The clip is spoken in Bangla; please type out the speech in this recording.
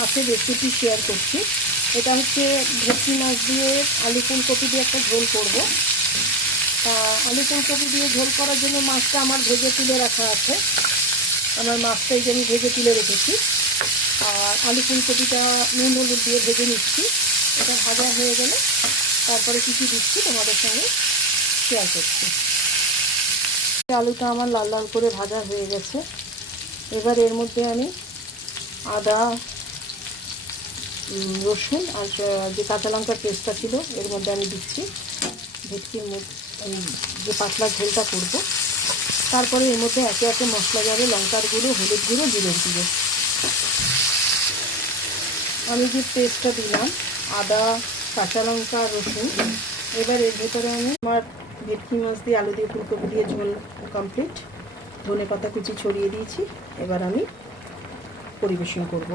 মাছের রেসিপি শেয়ার করছি। এটা হচ্ছে ভেটকি মাছ দিয়ে আলু ফুলকপি দিয়ে একটা ঝোল করব। তা আলু ফুলকপি দিয়ে ঝোল করার জন্য মাছটা আমার ভেজে তুলে রাখা আছে। আমার মাছটা এই যে আমি ভেজে তুলে রেখেছি। আর আলু ফুলকপিটা নুন হলুদ দিয়ে ভেজে নিচ্ছি। এটা ভাজা হয়ে গেলে তারপরে কী কী দিচ্ছি তোমাদের সঙ্গে শেয়ার করছি। আলুটা আমার লাল লাল করে ভাজা হয়ে গেছে। এবার এর মধ্যে আমি আদা, রসুন আর যে কাঁচা লঙ্কার পেস্টটা ছিল এর মধ্যে আমি দিচ্ছি। ভেটকির যে পাতলা ঝোলটা করব, তারপরে এর মধ্যে একে একে মশলা যাবে, লঙ্কার গুঁড়ো, হলুদ গুঁড়ো, জিরের গুঁড়ো। আমি যে পেস্টটা দিলাম আদা, কাঁচা লঙ্কা, রসুন, এবার এর ভেতরে আমি আমার ভেটকি মাছ দিয়ে আলু দিয়ে ফুলকপি দিয়ে ঝোল কমপ্লিট। ধনে পাতা কুচি ছড়িয়ে দিয়েছি। এবার আমি পরিবেশন করব।